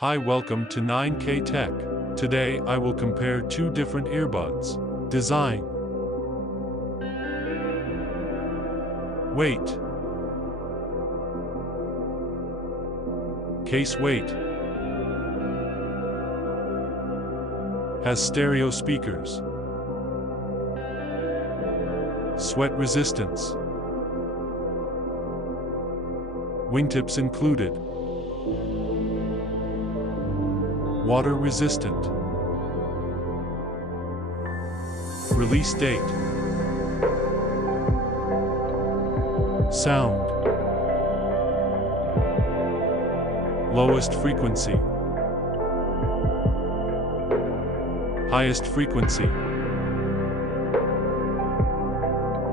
Hi, welcome to 9K Tech. Today I will compare two different earbuds. Design. Weight. Case weight. Has stereo speakers. Sweat resistance. Wingtips included. Water resistant. Release date. Sound. Lowest frequency. Highest frequency.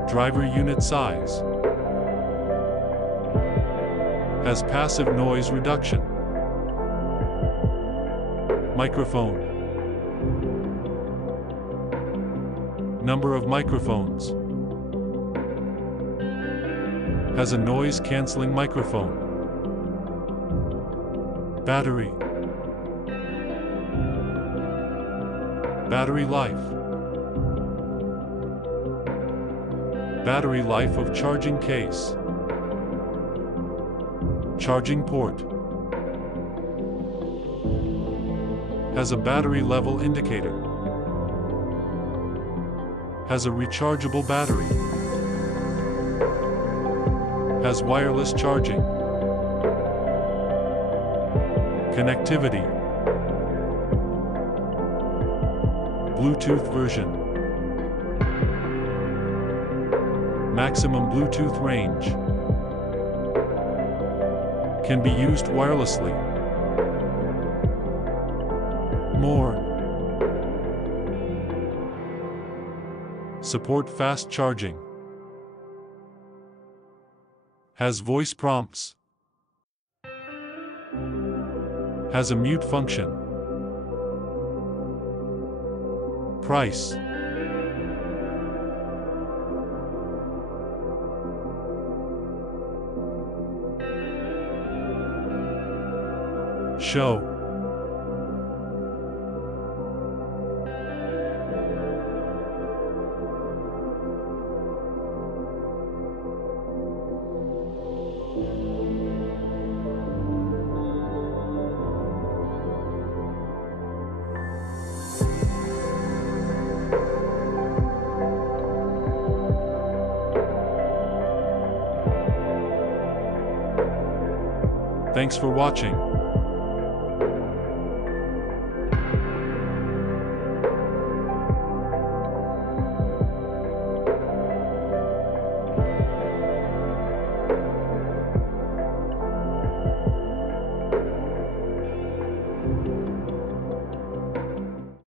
Driver unit size. Has passive noise reduction. Microphone. Number of microphones. Has a noise-canceling microphone. Battery. Battery life. Battery life of charging case. Charging port. Has a battery level indicator. Has a rechargeable battery. Has wireless charging. Connectivity. Bluetooth version. Maximum Bluetooth range. Can be used wirelessly. More. Support fast charging. Has voice prompts. Has a mute function. Price. Show. Thanks for watching.